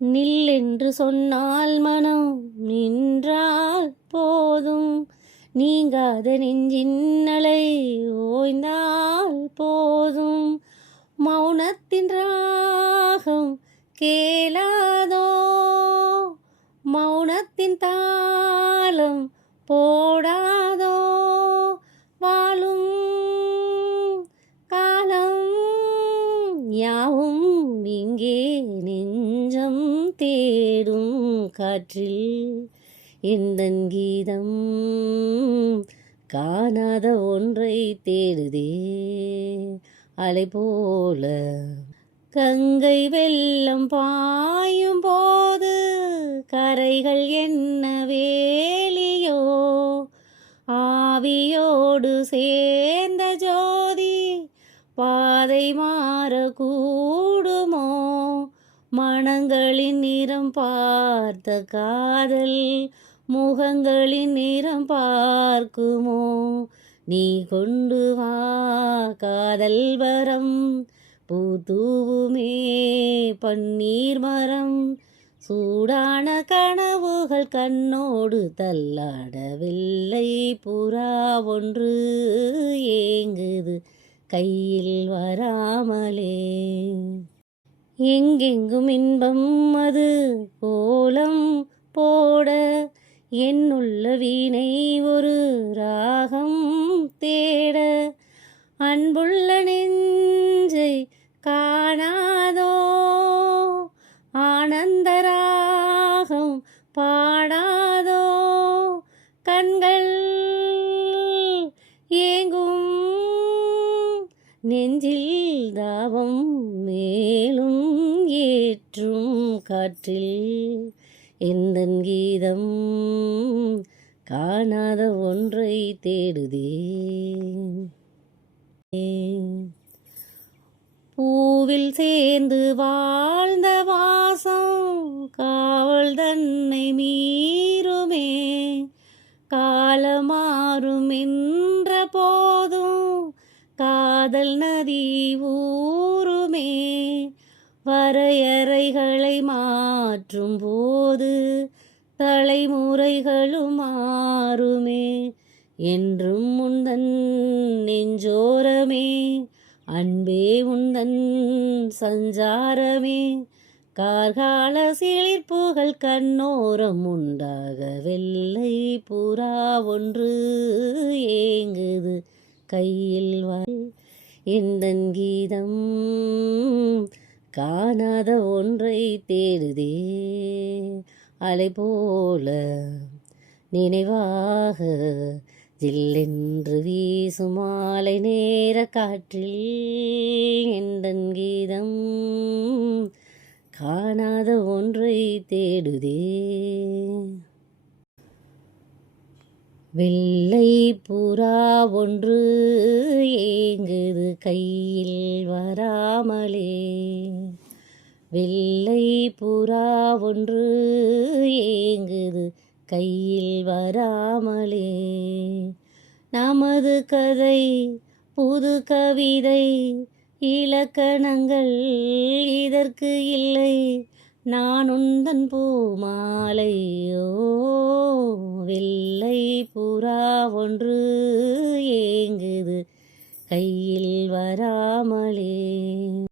நில்லென்று சொன்னால் மனம் நின்றால் போதும். நீங்காத நெஞ்சின் அலை ஓய்ந்தால் போதும். மௌனத்தின் ராகம் கேளாதோ, மௌனத்தின் தாளம் போடாதோ. வாழும் காலம் யாவும் இங்கே நெஞ்சம் தேடும் காற்றில் எந்தன் கீதம் காணாத ஒன்றை தேடுதே. அலை போல கங்கை வெள்ளம் பாயும் போது கரைகள் என்ன வேலியோ. ஆவியோடு சேர்ந்த ஜோதி பாதை மாறக்கூடுமோ. மனங்களின் நிறம் பார்த்த காதல் முகங்களின் நிறம் பார்க்குமோ. நீ கொண்டு வா காதல் வரம், பூத்தூவுமே பன்னீர் மரம். சூடான கனவுகள் கண்ணோடு தள்ளாட வெள்ளை புறா ஒன்று ஏங்குது கையில் வராமலே. எங்கெங்கும் இன்பம் அது கோலம் போட, என்னுள்ள வீணை ஒரு ராகம் தேட. அன்புள்ள நெஞ்சை காணாதோ, ஆனந்த ராகம் பாடாதோ. கண்கள் ஏங்கும் நெஞ்சில் தாபம் மேலும் ஏற்றும் காற்றில் எந்தன் கீதம் காணாத ஒன்றை தேடுதே. பூவில் சேர்ந்து வாழ்ந்த வாசம் காவல் தன்னை மீறுமே. காலமாறும் என்ற போதும் காதல் நதி ஊறுமே. வரையறைகளை மாற்றும் போது தலைமுறைகளும் மாறுமே. என்றும் உந்தன் நெஞ்சோரமே அன்பே உந்தன் சஞ்சாரமே. கார்கால சிலிர்ப்புகள் கண்ணோரம் உண்டாக வெள்ளை புறா ஒன்று ஏங்குது கையில் எந்தன் கீதம் காணாத ஒன்றை தேடுதே. அலை போல நினைவாக ஜில்லென்று வீசும் மாலை நேர காற்றில் எந்தன் கீதம் காணாத ஒன்றை தேடுதே. வெள்ளை புறா ஒன்று ஏங்குது கையில் வராமலே. வெள்ளை புறா ஒன்று ஏங்குது கையில் வராமலே. நமது கதை புது கவிதை இலக்கணங்கள் இதற்கு இல்லை. நான் உந்தன் பூமாலையோ. வெள்ளை புறா ஒன்று ஏங்குது கையில் வராமலே.